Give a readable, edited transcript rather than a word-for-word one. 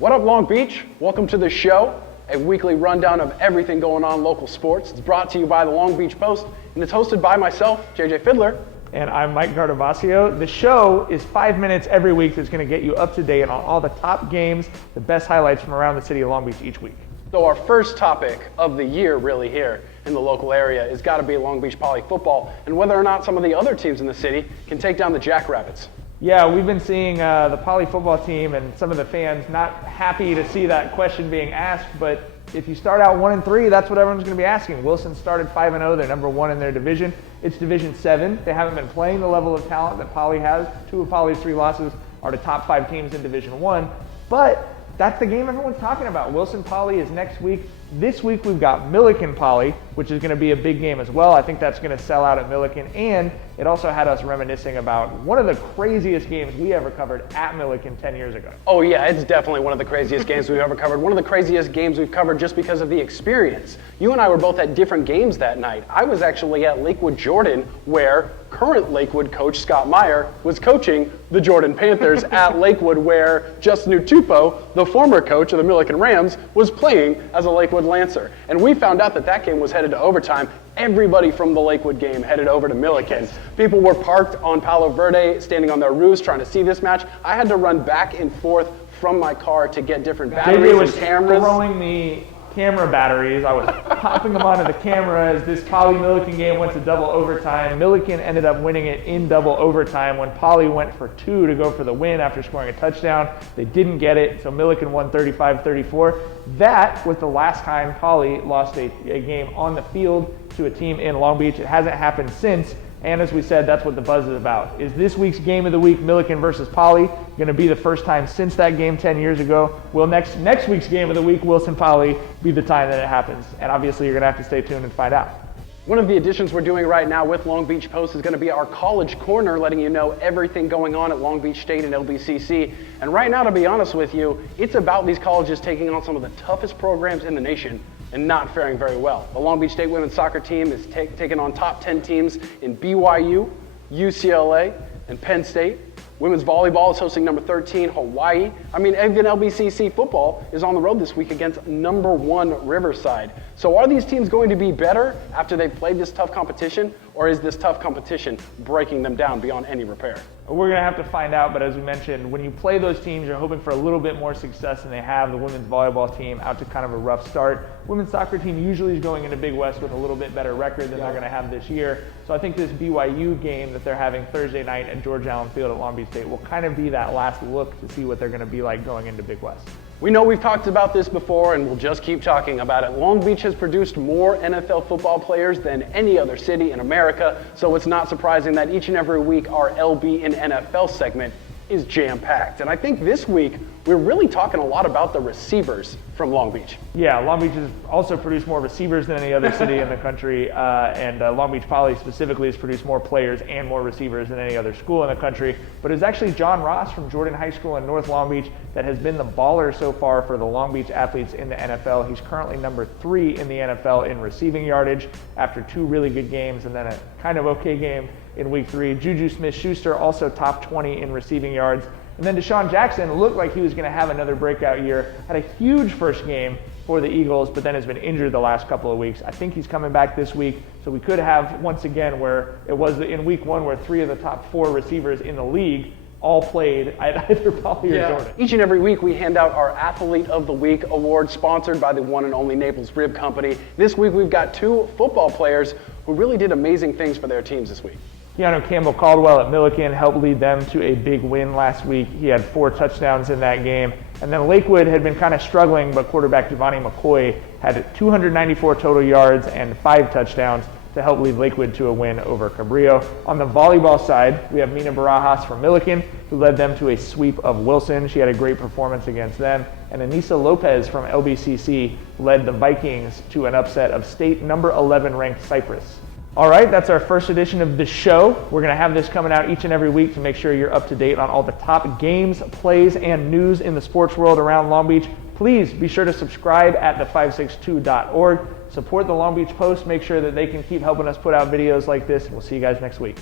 What up, Long Beach? Welcome to the show, a weekly rundown of everything going on in local sports. It's brought to you by the Long Beach Post, and it's hosted by myself, JJ Fiddler. And I'm Mike Guardabascio. The show is 5 minutes every week that's going to get you up to date on all the top games, the best highlights from around the city of Long Beach each week. So our first topic of the year really here in the local area has got to be Long Beach Poly football and whether or not some of the other teams in the city can take down the Jackrabbits. Yeah, we've been seeing the Poly football team and some of the fans not happy to see that question being asked, but if you start out 1-3, that's what everyone's going to be asking. Wilson started 5-0, they're number one in their division. It's Division 7. They haven't been playing the level of talent that Poly has. 2 of Poly's 3 losses are to top 5 teams in Division 1, but that's the game everyone's talking about. Wilson Poly is next week. This week we've got Millikan Poly, which is going to be a big game as well. I think that's going to sell out at Millikan, and it also had us reminiscing about one of the craziest games we ever covered at Millikan 10 years ago. Oh yeah, it's definitely one of the craziest games we've ever covered. One of the craziest games we've covered just because of the experience. You and I were both at different games that night. I was actually at Lakewood Jordan, where current Lakewood coach Scott Meyer was coaching the Jordan Panthers at Lakewood, where Justin Utupo, the former coach of the Millikan Rams, was playing as a Lakewood Lancer. And we found out that that game was headed to overtime. Everybody from the Lakewood game headed over to Millikan. People were parked on Palo Verde, standing on their roofs trying to see this match. I had to run back and forth from my car to get different batteries and cameras. JJ was throwing me camera batteries. I was popping them onto the camera as this Poly Millikan game went to double overtime. Millikan ended up winning it in double overtime when Poly went for 2 to go for the win after scoring a touchdown. They didn't get it, so Millikan won 35-34. That was the last time Poly lost a game on the field to a team in Long Beach. It hasn't happened since. And as we said, that's what the buzz is about. Is this week's game of the week, Millikan versus Poly, going to be the first time since that game 10 years ago? Will next week's game of the week, Wilson Poly, be the time that it happens? And obviously, you're going to have to stay tuned and find out. One of the additions we're doing right now with Long Beach Post is going to be our College Corner, letting you know everything going on at Long Beach State and LBCC. And right now, to be honest with you, it's about these colleges taking on some of the toughest programs in the nation and not faring very well. The Long Beach State women's soccer team is taking on top 10 teams in BYU, UCLA, and Penn State. Women's volleyball is hosting number 13, Hawaii. I mean, even LBCC football is on the road this week against number 1 Riverside. So are these teams going to be better after they've played this tough competition, or is this tough competition breaking them down beyond any repair? We're going to have to find out, but as we mentioned, when you play those teams, you're hoping for a little bit more success than they have. The women's volleyball team out to kind of a rough start. Women's soccer team usually is going into Big West with a little bit better record than they're going to have this year. So I think this BYU game that they're having Thursday night at George Allen Field at Long Beach State will kind of be that last look to see what they're going to be like going into Big West. We know we've talked about this before, and we'll just keep talking about it. Long Beach has produced more NFL football players than any other city in America, so it's not surprising that each and every week our LB in NFL segment is jam-packed. And I think this week we're really talking a lot about the receivers from Long Beach. Yeah, Long Beach has also produced more receivers than any other city in the country, and Long Beach Poly specifically has produced more players and more receivers than any other school in the country. But it's actually John Ross from Jordan High School in North Long Beach that has been the baller so far for the Long Beach athletes in the NFL. He's currently number 3 in the NFL in receiving yardage after 2 really good games and then a kind of okay game in week 3. Juju Smith-Schuster also top 20 in receiving yards. And then Deshaun Jackson looked like he was going to have another breakout year. Had a huge first game for the Eagles, but then has been injured the last couple of weeks. I think he's coming back this week, so we could have once again where it was in week 1 where 3 of the top 4 receivers in the league all played at either Poly or Jordan. Each and every week we hand out our Athlete of the Week award sponsored by the one and only Naples Rib Company. This week we've got 2 football players who really did amazing things for their teams this week. Keanu Campbell-Caldwell at Millikan helped lead them to a big win last week. He had 4 touchdowns in that game. And then Lakewood had been kind of struggling, but quarterback Giovanni McCoy had 294 total yards and 5 touchdowns to help lead Lakewood to a win over Cabrillo. On the volleyball side, we have Mina Barajas from Millikan, who led them to a sweep of Wilson. She had a great performance against them. And Anissa Lopez from LBCC led the Vikings to an upset of state number 11 ranked Cyprus. All right, that's our first edition of the show. We're going to have this coming out each and every week to make sure you're up to date on all the top games, plays, and news in the sports world around Long Beach. Please be sure to subscribe at the562.org. Support the Long Beach Post. Make sure that they can keep helping us put out videos like this. We'll see you guys next week.